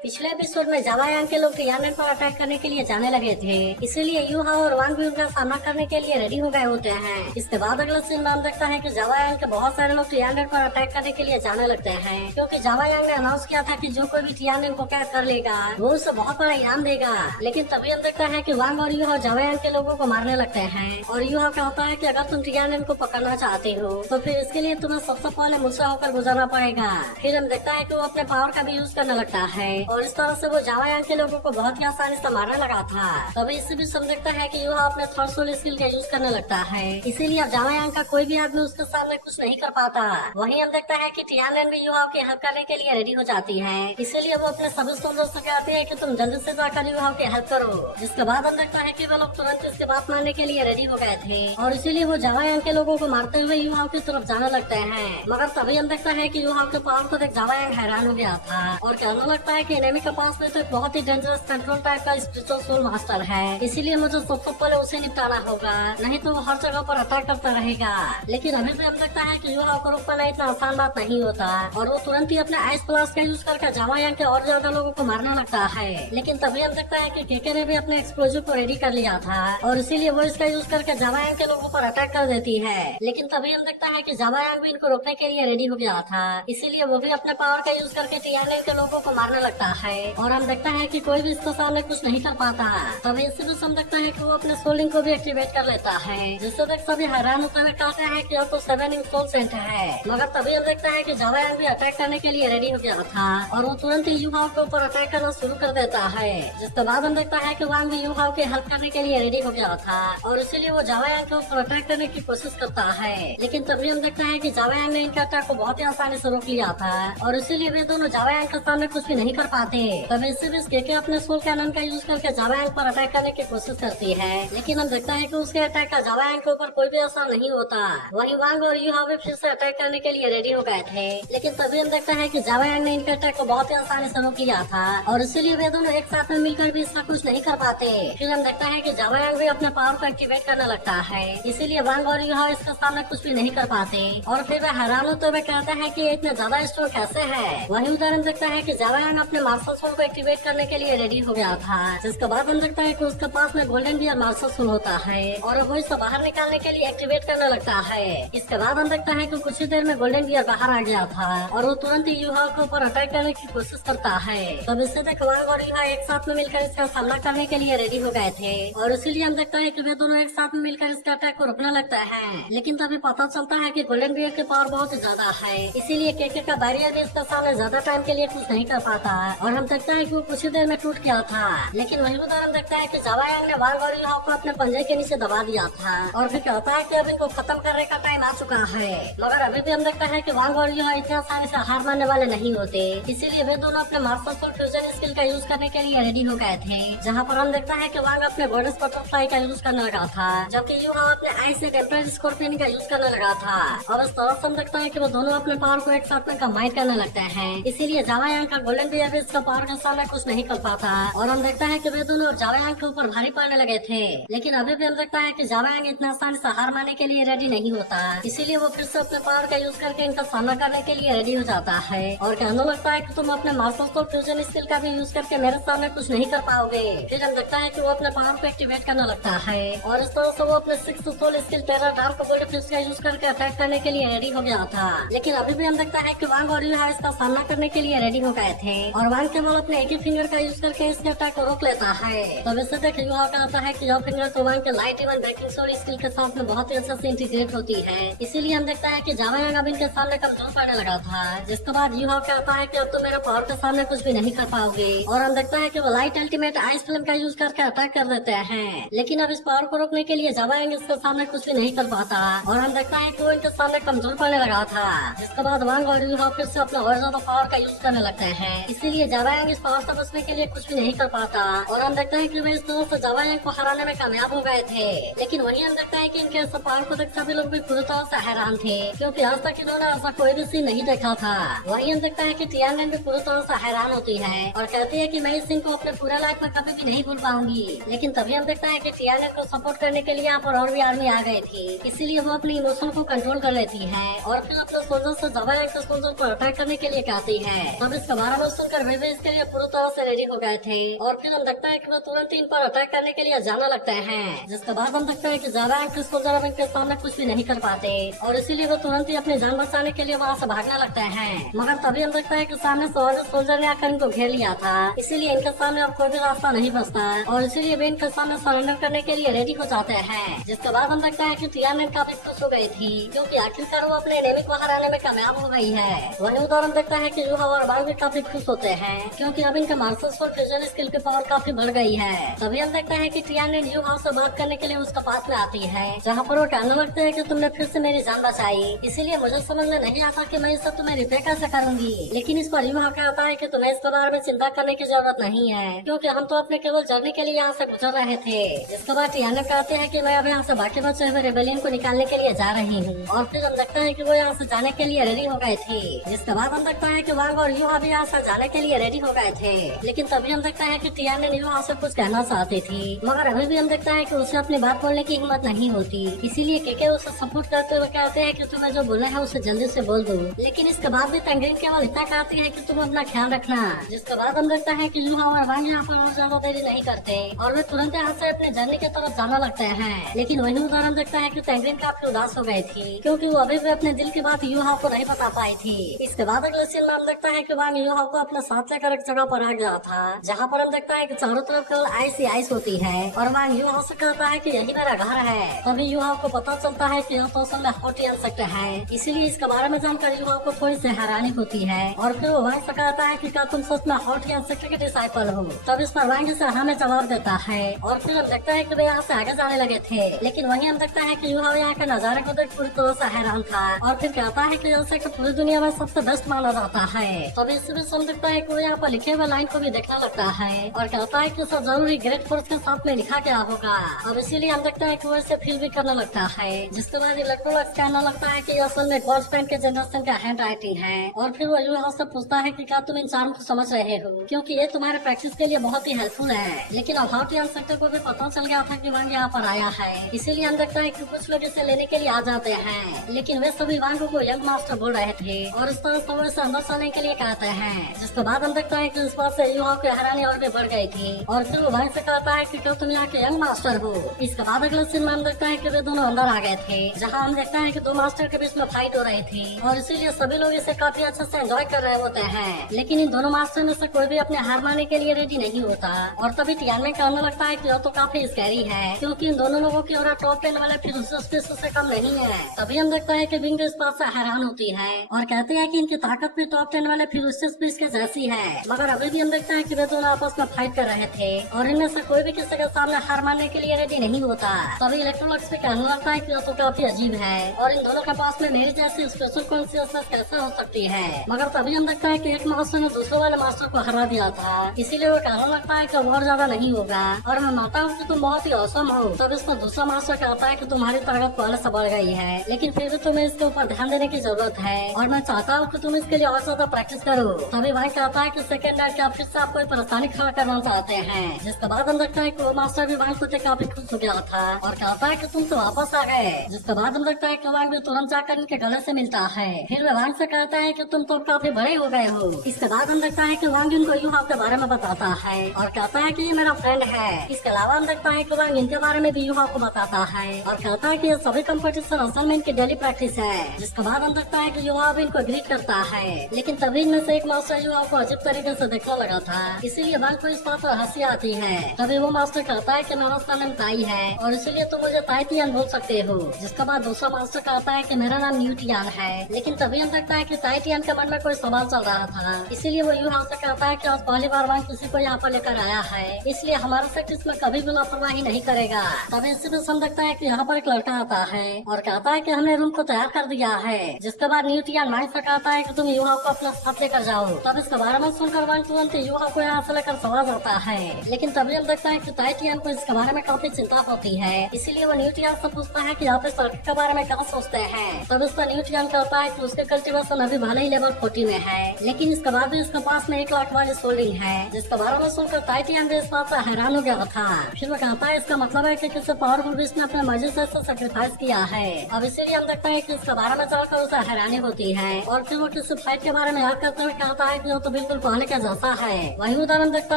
पिछले एपिसोड में जावा यांग के लोग टियानन पर अटैक करने के लिए जाने लगे थे, इसीलिए यूहा और वांग भी उनका सामना करने के लिए रेडी हो गए होते हैं। इसके बाद अगला सीन में हम देखता है कि जावा यांग के बहुत सारे लोग टियानन पर अटैक करने के लिए जाने लगते हैं, क्योंकि जावा यांग ने अनाउंस किया था कि जो कोई भी टियानन को कैद कर लेगा वो उसे बहुत बड़ा इनाम देगा। लेकिन तभी हम देखता है कि वांग और यूहा जावा यांग के लोगों को मारने लगते हैं और यूहा कहता है कि अगर तुम टियानन को पकड़ना चाहते हो तो फिर इसके लिए तुम्हें सबसे पहले मुझसे होकर गुजरना पड़ेगा। फिर हम देखता है कि वो अपने पावर का भी यूज करने लगता है और इस तरह से वो जावा यांग के लोगों को बहुत ही आसानी से मारने लगा था। तभी इससे भी समझ सकता है कि यूहा अपने थर्ड सोल स्किल का यूज करने लगता है, इसीलिए अब जावा यांग का कोई भी आदमी उसके सामने कुछ नहीं कर पाता। वहीं हम देखता है कि टियानन भी यूहा की हेल्प करने के लिए रेडी हो जाती है, इसीलिए वो अपने सभी सोल्जर से कहती है कि तुम जल्दी से जाकर यूहा की हेल्प करो। जिसके बाद हम देखता है कि वो लोग तुरंत इसके बात मानने के लिए रेडी हो गए थे और इसीलिए वो जावा यांग के लोगों को मारते हुए यूहा की तरफ जाने लगते हैं। मगर तभी हम देखता है कि यूहा के पावर को देख जावा यांग हैरान हो गया था और कहने लगता है कि एनिमी के पास में तो एक बहुत ही डेंजरस कंट्रोल टाइप का स्पिरिचुअल सोल मास्टर है, इसीलिए मुझे सबसे पहले उसे निपटाना होगा, नहीं तो वो हर जगह पर अटैक करता रहेगा। लेकिन अभी भी हम देखता है कि यूहा को रोक पाना इतना आसान बात नहीं होता और वो तुरंत ही अपने आइस प्लास का यूज करके जावा यांग के और ज्यादा लोगों को मारने लगता है। लेकिन तभी हम देखता है कि केके ने भी अपने एक्सप्लोजिव को रेडी कर लिया था और इसीलिए वो इसका यूज करके जावा यांग के लोगों पर अटैक कर देती है। लेकिन तभी हम देखता है कि जावा यांग भी इनको रोकने के लिए रेडी हो गया था, इसीलिए वो भी अपने पावर का यूज करके टियानन के लोगों को मारने लगता है और हम देखता है कि कोई भी इसके सामने कुछ नहीं कर पाता। तभी इससे भी समझ सकता है कि वो अपने सोलिंग को भी एक्टिवेट कर लेता है, जिससे देख सभी हैरान होते हुए कहते हैं कि अब तो 7 इंच सोल सेंट है। मगर तभी हम देखता है कि जावा यांग भी अटैक करने के लिए रेडी हो गया था और वो तुरंत ही यूहाओ के ऊपर अटैक करना शुरू कर देता है। जिसके बाद हम देखता है कि वांग भी यूहाओ की हेल्प करने के लिए रेडी हो गया था और इसीलिए वो जावा यांग के ऊपर अटैक करने की कोशिश करता है। लेकिन तभी हम देखता है कि जावा यांग ने इनके अटैक को बहुत ही आसानी से रोक लिया था और इसीलिए वे दोनों जावा यांग के सामने कुछ भी नहीं कर पाते। तभी इससे भी केके अपने सोल कैनन का यूज करके जावा यांग पर अटैक करने की कोशिश करती है, लेकिन हम देखता है कि उसके अटैक का जावा यांग के ऊपर कोई भी असर नहीं होता। वहीं वांग और यूहा भी फिर से अटैक करने के लिए रेडी हो गए थे, लेकिन तभी हम देखता है कि जावा यांग ने इनके अटैक को बहुत ही आसानी से रोक लिया था और इसीलिए वे दोनों एक साथ में मिलकर भी इसका कुछ नहीं कर पाते। फिर हम देखता है कि जावा यांग भी अपने पावर को एक्टिवेट करने लगता है, इसीलिए वांग और यूहा इसके सामने कुछ भी नहीं कर पाते और फिर वे हैरान होते हुए कहते हैं कि ये इतना ज्यादा स्ट्रॉन्ग कैसे है। वहीं उधर हम देखता है कि जावा यांग अपने मार्शल सोल को एक्टिवेट करने के लिए रेडी हो गया था, जिसके बाद हम देखता है कि उसके पास में गोल्डन बियर मार्शल सोल होता है और वो इसे बाहर निकालने के लिए एक्टिवेट करने लगता है। इसके बाद हम देखता है कि कुछ ही देर में गोल्डन बियर बाहर आ गया था और वो तुरंत ही यूहा के ऊपर अटैक करने की कोशिश करता है। तब इससे देख वांग और यूहा एक साथ में मिलकर इसका सामना करने के लिए रेडी हो गए थे और इसीलिए हम देखता है कि वे दोनों एक साथ में मिलकर इसके अटैक को रोकने लगता है। लेकिन तभी पता चलता है कि गोल्डन बियर की पावर बहुत ज्यादा है, इसीलिए केके का बैरियर भी इसके सामने ज्यादा टाइम के लिए कुछ नहीं कर पाता और हम देखता है कि वो कुछ ही देर में टूट गया था। लेकिन वही उधर हम देखता है कि जावा यांग ने वांग और यूहा को अपने पंजे के नीचे दबा दिया था और फिर कहता है कि अब इनको खत्म करने का टाइम आ चुका है। मगर अभी भी हम देखता है कि वांग और यूहा इतने आसानी से हार मानने वाले नहीं होते, इसीलिए वे दोनों अपने मार्शल सोल फ्यूजन स्किल का यूज करने के लिए रेडी हो गए थे, जहाँ पर हम देखता है कि वांग अपने गोल्डन बटरफ्लाई का यूज करने लगा था जबकि यूहा अपने आइस से टेम्परेचर स्कॉर्पियन का यूज करने लगा था और इस तरह से हम देखता है कि वो दोनों अपने पावर को एक साथ में कंबाइन करने लगते हैं, इसीलिए जावा यांग का गोल्डन बियर भी इसका पावर के सामने कुछ नहीं कर पाता और हम देखता है कि वे दोनों जावा यांग के ऊपर भारी पड़ने लगे थे। लेकिन अभी भी हम देखता है कि जावा यांग इतना आसानी से हार मानने के लिए रेडी नहीं होता, इसीलिए वो फिर से अपने पावर का यूज करके इनका सामना करने के लिए रेडी हो जाता है और कहने लगता है कि तुम अपने मार्शल सोल फ्यूजन स्किल का भी यूज करके मेरे सामने कुछ नहीं कर पाओगे। फिर हम देखता है कि वो अपने पावर को एक्टिवेट करने लगता है और इस तरह से वो अपने 6th soul skill terror dark gold fist का यूज करके अटैक करने के लिए रेडी हो गया था। लेकिन अभी भी हम देखता है कि वांग और यूहा इसका सामना करने के लिए रेडी हो गए थे और वांग केवल अपने एक ही फिंगर का यूज करके इसके अटैक को रोक लेता है। तब इससे देख यूहा कहता है कि यह फिंगर तो वांग के light even breaking soul skill के साथ में बहुत ही अच्छे से इंटीग्रेट होती है, इसीलिए हम देखता है कि जावा यांग अब इनके सामने कमजोर पड़ने लगा था। जिसके बाद यूहा कहता है कि अब तो मेरे पावर के सामने कुछ भी नहीं कर पाओगे और हम देखता है कि वो लाइट अल्टीमेट आइस फिल्म का यूज करके अटैक कर देते हैं। लेकिन अब इस पावर को रोकने के लिए जावा यांग इसके सामने कुछ भी नहीं कर पाता और हम देखता है कि वो इनके सामने कमजोर पड़ने लगा था। जिसके बाद वांग और यूहा फिर से अपने और ज्यादा पावर का यूज करने लगते हैं, इसीलिए जावा यांग इस पावर से बचने के लिए कुछ भी नहीं कर पाता और हम देखते हैं कि वे इस तरह से जावा यांग को हराने में कामयाब हो गए थे। लेकिन वहीं हम देखता है कि इनके इस पावर को देख सभी लोग भी पूरी तरह से हैरान थे, क्योंकि आज तक इन्होंने ऐसा कोई भी सीन नहीं देखा था। वहीं हम देखता है कि टियानन भी पूरी तरह से हैरान होती है और कहती है कि मैं इस सीन को अपने पूरे लाइफ में कभी भी नहीं भूल पाऊंगी। लेकिन तभी हम देखता है कि टियानन को सपोर्ट करने के लिए यहाँ पर और भी आर्मी आ गए थे, इसीलिए वो अपनी इमोशन को कंट्रोल कर लेती है और फिर अपने सोल्जर से जावा यांग के सोल्जर पर अटैक करने के लिए कहती है। तब इसके बारे में सुनकर अभी भी इसके लिए पूरी तरह से रेडी हो गए थे और फिर हम देखता है कि वो तुरंत इन पर अटैक करने के लिए जाना लगते हैं, जिसके बाद हम देखते हैं कि जावा के सोल्जर अब इनके सामने कुछ भी नहीं कर पाते और इसीलिए वो तुरंत ही अपनी जान बचाने के लिए वहाँ से भागने लगते हैं। मगर तभी हम देखते हैं कि सामने सोल्जर ने आकर इनको घेर लिया था, इसीलिए इनके सामने अब कोई भी रास्ता नहीं बचता और इसीलिए वे इनके सामने सरेंडर करने के लिए रेडी हो जाते हैं। जिसके बाद हम देखते हैं कि टियानमेन काफी खुश हो गई थी क्योंकि आखिरकार वो अपने एनिमी को हराने में कामयाब हो गई है। वही उदाहरण देखता है कि यूहा और वांग भी काफी खुश होते हैं क्योंकि अब इनका मार्शल और फ्यूजन स्किल की पावर काफी बढ़ गई है। तभी हम देखते हैं कि टियानमेन यूहा से बात करने के लिए उसका पास में आती है, जहाँ पर वो कहने लगते हैं कि तुमने फिर से मेरी जान बचाई, इसीलिए मुझे समझ में नहीं आता कि मैं इसे तुम्हें रिपे कैसे करूंगी। लेकिन इस पर यूहा कहता है कि तुम्हें इसके बारे में चिंता करने की जरूरत नहीं है क्योंकि हम तो अपने केवल जर्नी के लिए यहाँ से गुजर रहे थे। जिसके बाद टियानमेन कहते हैं कि मैं अब यहाँ से बाकी बचे हुए रेबेलियन को निकालने के लिए जा रही हूँ और फिर हम देखते हैं कि वो यहाँ से जाने के लिए रेडी हो गए थे। जिसके बाद हम देखते हैं कि वांग और यूहा भी यहाँ से जाने के लिए रेडी हो गए थे, लेकिन तभी हम देखते हैं कि टियानमेन यूहा से कुछ कहना चाहती थी मगर अभी भी हम देखते हैं कि उसे अपनी बात बोलने की हिम्मत नहीं होती, इसीलिए केके उसे सपोर्ट करते हुए कहते हैं कि तुम्हें जो बोलना है उसे जल्दी से बोल दो। लेकिन इसके बाद भी तंगरीन केवल इतना कहती है कि तुम अपना ख्याल रखना। जिसके बाद हम देखते हैं कि यूहा और वांग यहाँ पर और ज्यादा देरी नहीं करते और वे तुरंत यहाँ से अपने जर्नी की तरफ जाना लगते हैं। लेकिन वही उदाहरण देखता है कि तंगरीन काफी उदास हो गई थी क्योंकि वो अभी भी अपने दिल की बात यूहा को नहीं बता पाई थी। इसके बाद अगले सीन में हम देखता है कि वांग यूहा को अपने साथ लेकर एक जगह पर आ गया था, जहाँ पर हम देखता है कि चारों तरफ केवल आइस ही आइस होती है और वांग यूहा से कहता है कि यही मेरा घर है। तभी यूहा को पता चलता है कि यह तो असल में हॉट इंसेक्ट है, इसीलिए इसके बारे में जानकर यूहा को थोड़ी सी हैरानी होती है और फिर वो वांग से कहता है कि क्या तुम सच में हॉट इंसेक्ट के डिसाइपल हो। तब इस पर वांग से हमें जवाब देता है और फिर हम देखता है कि वे यहाँ से आगे जाने लगे थे। लेकिन वहीं हम देखता है कि यूहा यहाँ के नजारे को देख पूरी तरह से हैरान था और फिर कहता है कि जैसे कि पूरी दुनिया में सबसे बेस्ट माना जाता है। तभी इसी बीच हम देखता है कि वो यहाँ पर लिखे हुए लाइन को भी देखने लगता है और कहता है कि इसे जरूरी ग्रेट फोर्स के साथ में लिखा गया होगा और इसीलिए हम देखता है कि वो इसे फील भी करने लगता है। जिसके बाद इलेक्ट्रोलक्स कहने लगता है कि असल में गोल्डस्पाइन के जनरेशन का हैंड राइटिंग है और फिर वो यूहा से पूछता है कि क्या तुम इन चारों को समझ रहे हो क्योंकि ये तुम्हारे प्रैक्टिस के लिए बहुत ही हेल्पफुल है। लेकिन अब हॉट इंसेक्ट को भी पता चल गया था कि वांग यहाँ पर आया है, इसीलिए हम देखता है कि कुछ लोग इसे लेने के लिए आ जाते हैं, लेकिन वे सभी वांग को यंग मास्टर बोल रहे थे और इस तरह से से अंदर चलने के लिए कहते हैं। जिसके बाद हम देखता है कि इस बात से यूहा की हैरानी और भी बढ़ गई थी और फिर वो वांग से कहता है कि क्यों तुम यहाँ के यंग मास्टर हो। इसके बाद अगले सीन में हम देखता है कि वे दोनों अंदर आ गए थे, जहाँ हम देखता है कि दो मास्टर के बीच में फाइट हो रही थी और इसीलिए सभी लोग इसे काफी अच्छे से एंजॉय कर रहे होते हैं। लेकिन इन दोनों मास्टर में से कोई भी अपने हार मानने के लिए रेडी नहीं होता और तभी टियानमेन कहने लगता है कि यह तो काफी स्कैरी है क्योंकि इन दोनों लोगों की और टॉप 10 वाले फिर से कम नहीं है। तभी हम देखता है कि विंग इस बात से हैरान होती है और कहते हैं कि इनकी ताकत भी टॉप 10 वाले फिर के जैसी है, मगर अभी भी हम देखते हैं कि वे दोनों आपस में फाइट कर रहे थे और इनमें से कोई भी किसी के सामने हार मानने के लिए रेडी नहीं होता। तभी इलेक्ट्रोलक्स भी कहने लगता है कि यह तो काफी अजीब है और इन दोनों के पास में मेरी जैसी स्पेशल कॉन्शियसनेस कैसे हो सकती है। मगर तभी हम देखता है कि एक मास्टर ने दूसरे वाले मास्टर को हरा दिया था, इसीलिए वो कहने लगता है कि और ज्यादा नहीं होगा और मैं मानता हूँ कि तुम बहुत ही औसम हो। तब इसमें दूसरा मास्टर कहता है कि तुम्हारी ताकत पहले से बढ़ गई है, लेकिन फिर भी तुम्हें इसके ऊपर ध्यान देने की जरूरत है और मैं चाहता हूँ कि तुम इसके लिए और ज्यादा प्रैक्टिस करो। तभी भाई कहता है कि सेकंड नाइट का फिर से आप कोई परेशानी खड़ा करना चाहते हैं। जिसके बाद हम देखता है कि वो मास्टर भी वांग को काफी खुश हो गया था और कहता है कि तुम तो वापस आ गए। जिसके बाद हम देखता है कि वांग भी तुरंत जाकर इनके गले से मिलता है, फिर वे वांग से कहता है कि तुम तो काफी बड़े हो गए हो। इसके बाद हम देखता है कि वांग इनको यूहा के बारे में बताता है और कहता है कि ये मेरा फ्रेंड है। इसके अलावा हम देखता है कि वांग इनके बारे में भी यूहा को बताता है और कहता है कि ये सभी कंपटीशन असल में इनकी डेली प्रैक्टिस है। जिसके बाद हम देखता है कि युवा भी इनको ग्रीट करता है, लेकिन तभी इनमें से एक मास्टर युवा को अजीब तरीके से देखने लगा था, इसीलिए वांग को इस बात पर हंसी आती है। तभी वो मास्टर कहता है कि मेरा नाम ताई है और इसीलिए तुम मुझे ताई तियान बोल सकते हो। जिसके बाद दूसरा मास्टर कहता है कि मेरा नाम न्यू टियान है, लेकिन तभी हम देखता है कि ताई टियान के मन में कोई सवाल चल रहा था, इसीलिए वो युवा से कहता है कि आज पहली बार वांग किसी को यहाँ पर लेकर आया है, इसलिए हमारे प्रैक्टिस में कभी भी लापरवाही नहीं करेगा। तभी इसी में हम देखता है कि यहाँ पर एक लड़का आता है और कहता है कि हमने रूम को तैयार कर दिया है। जिसके बाद न्यू टियान वांग से कहता है कि तुम युवा को अपने साथ लेकर जाओ। तब इसके बारे में सुनकर वांग तुरंत युवा को यहाँ से लेकर चला जाता है, लेकिन तभी हम देखता है कि ताई टियान को इसके बारे में काफी चिंता होती है, इसीलिए वो न्यू टियान से पूछता है कि आप इस लड़के के बारे में क्या सोचते हैं। तब इस पर न्यू टियान कहता है कि उसके कल्टीवेशन अभी भले ही लेवल 40 में है, लेकिन इसके बाद भी इसके पास में 1 लाख वाली सोल्डिंग है। जिसके बारे में सुनकर ताई टियान भी इस बात से हैरान हो गया था। फिर वो कहता है इसका मतलब है कि किसी पावरफुल बीस्ट ने अपने मर्जी से सैक्रिफाइस किया है। अब इसीलिए हम देखते हैं कि इसके बारे में चलकर उसे हैरानी होती है और फिर वो किसी फाइट के बारे में याद करते हुए कहता है कि तो बिल्कुल पहले का जैसा है। वही उदाहरण देखता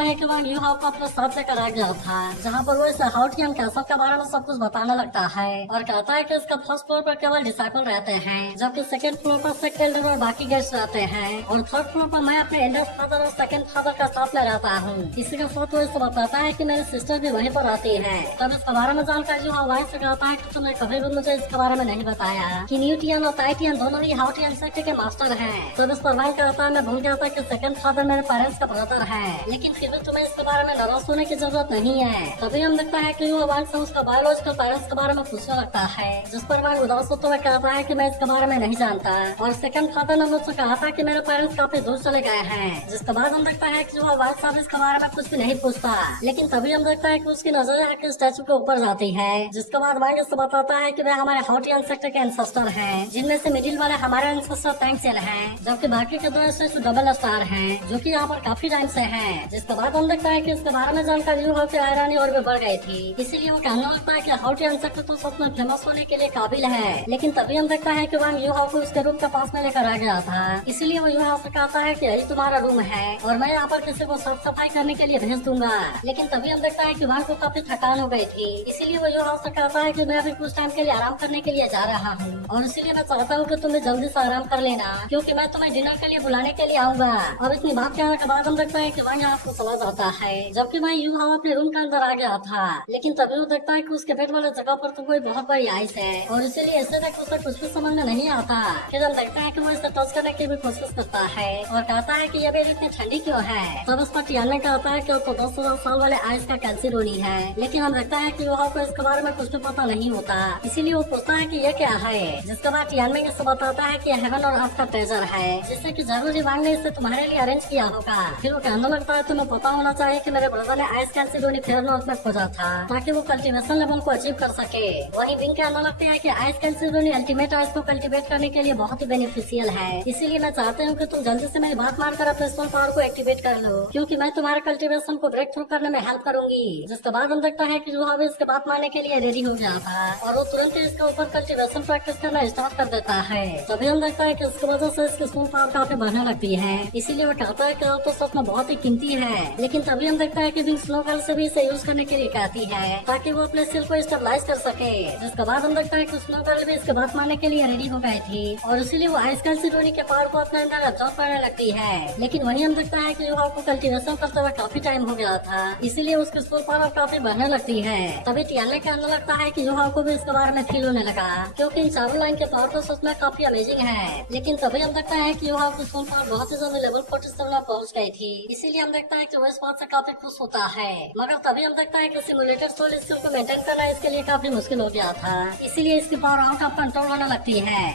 है कि वहाँ यू हाउ को अपने साथ लेकर आ गया था, जहाँ पर वो इस हाउटियन कैसल के बारे में सब कुछ बताने लगता है और कहता है कि इसका फर्स्ट फ्लोर पर केवल डिसाइपल रहते हैं, जबकि सेकंड फ्लोर पर सेक्ट एल्डर और बाकी गेस्ट रहते हैं, और थर्ड फ्लोर पर मैं अपने एल्डर फादर और सेकंड फादर का साथ में रहता हूँ। इसी के साथ वो इसको बताता है कि मेरी सिस्टर भी वहीं पर आती है। तब इसके बारे में जानकर यू हाउ वाइन से कहता है कि तुमने कभी भी मुझे इसके बारे में नहीं बताया कि न्यूटियन और टाइटियन दोनों ही हाउटियन सेक्ट के मास्टर हैं। तब इस पर वाइन कहता है मैं भूल गया था कि सेकंड फादर मेरे पेरेंट्स का ब्रदर है, लेकिन फिर भी तुम्हें इसके बारे में नर्वस होने की जरूरत नहीं है। तभी हम देखता है कि वो वाइन से उसका बायोलॉजिकल पेरेंट्स के बारे में पूछने लगता है, जिस पर वाइन उदास होते हुए कहता है कि मैं इसके बारे में नहीं जानता, और सेकंड फादर ने मुझसे कहा था कि मेरे पेरेंट्स काफी दूर चले गए हैं। जिसके बाद हम देखता है कि वो वाइन साहब इसके बारे में कुछ भी नहीं पूछता, लेकिन तभी हम देखता है कि उसकी नजरें के स्टैचू के ऊपर जाती है, जिसके बाद वाइन इससे बताता है कि वे हमारे हाउटियन सेक्टर के एंसेस्टर हैं, जिनमें से मिडिल वाले हमारे एंसेस्टर टैंक्सेल हैं, जबकि बाकी के दो स्टैचू डबल स्टार हैं, जो कि यहाँ पर काफी टाइम से हैं। जिसके बाद हम देखता है कि इसके बारे में जानकर यू हाउ की हैरानी और भी बढ़ गई थी, इसीलिए वो कहने लगता है कि हाउटियन सेक्टर तो सच में फेमस होने के लिए काबिल है। लेकिन तभी हम देखता है कि वहाँ यू हाउ को उसके रूम के पास में लेकर आ गया था, इसीलिए वो यू हाउ से कहता है कि यही तुम्हारा रूम है और मैं यहाँ पर किसी को साफ सफाई करने के लिए भेज दूंगा। लेकिन तभी हम देखता है कि वहाँ को काफी थकान हो गई थी, इसीलिए वो यू हाउ से कहता है कि मैं अभी कुछ टाइम के लिए आराम करने के लिए जा रहा हूँ, और इसीलिए मैं चाहता हूँ कि तुम्हें जल्दी से आराम कर लेना, क्योंकि मैं तुम्हें डिनर के लिए बुलाने के लिए आऊंगा। और इतनी बात कहने के बाद हम देखता है कि वहाँ यहाँ को चला जाता है, जबकि वहाँ यू हाउ अपने रूम के अंदर आ गया था। लेकिन तभी वो देखता है कि उसके बेड वाले जगह पर तो कोई बहुत बड़ी आइस है, और इसीलिए ऐसे देख उसे कुछ भी समझ में नहीं आता। फिर हम देखते हैं कि वो इसे टच करने की भी कोशिश करता है और कहता है कि ये बेड इतनी ठंडी क्यों है। तब उस पर टियाने कहता है कि वो तो 10,000 साल वाले आइस का कैल्सिरोनी है, लेकिन हम देखता है कि यू हाउ को इसके बारे में कुछ भी पता नहीं होता, इसीलिए वो पूछता है कि ये क्या है। जिसके बाद टियानमे इसे बताता है कि हेवन और अर्थ का ट्रेजर है, जिससे कि जरूरी वांग ने इसे तुम्हारे लिए अरेंज किया होगा। फिर वो कहने लगता है तुम्हें पता होना चाहिए कि मेरे ब्रदर ने आइस कैल्सिरोनी फेयर नॉर्थ में खोजा था, ताकि वो कल्टीवेशन लेवल को अचीव कर सके। वहीं विंग कहने लगते हैं कि आइस कैल्सिरोनी अल्टीमेट आइस को कल्टीवेट करने के लिए बहुत ही बेनिफिशियल है, इसीलिए मैं चाहती हूँ कि तुम जल्दी से मेरी बात मानकर अपने स्टोन पावर को एक्टिवेट कर लो, क्योंकि मैं तुम्हारे कल्टीवेशन को ब्रेक थ्रू करने में हेल्प करूंगी। जिसके बाद हम देखता है कि यू हाउ इसके बात मानने के लिए रेडी हो गया था, और वो तुरंत ही इसके ऊपर कल्टीवेशन प्रैक्टिस करना स्टार्ट कर देता है। तभी हम देखता है कि इसकी वजह से इसकी स्टोन पावर काफी बढ़ने लगती है, इसीलिए वो कहता है कि तो सच में बहुत ही कीमती है। लेकिन तभी हम देखता है कि विंग स्नो गर्ल से भी इसे यूज करने के लिए कहती है, ताकि वो अपने स्किल को स्टेबलाइज कर सके। जिसके बाद हम देखता है कि स्नो गर्ल भी इसके बात मानने के लिए रेडी हो गई थी, और इसीलिए वो आइस कैल्सिरोनी के पावर को अपने अंदर एब्जॉर्ब करने लगती है। लेकिन वहीं हम देखता है कि यू हाउ को कल्टीवेशन करते हुए काफी टाइम हो गया था, इसीलिए उसकी स्टोन पावर काफी बढ़ने लगती है। तभी टियाने कहने लगता है कि यू हाउ को भी इसके बारे में फील होने लगा, क्योंकि इन चारों लाइन के पावर तो सच में काफी अमेजिंग है। लेकिन तभी हम देखता है कि यू हाउ की स्टोन पावर बहुत ही जल्दी लेवल 47 में पहुंच गई थी, इसीलिए हम देखता है कि वो इस बात से काफी खुश होता है। मगर तभी हम देखता है कि सिमुलेटेड सोल स्किल को मेंटेन करना इसके लिए काफी मुश्किल हो गया था, इसीलिए इसकी पावर आउट ऑफ कंट्रोल होने लगती है।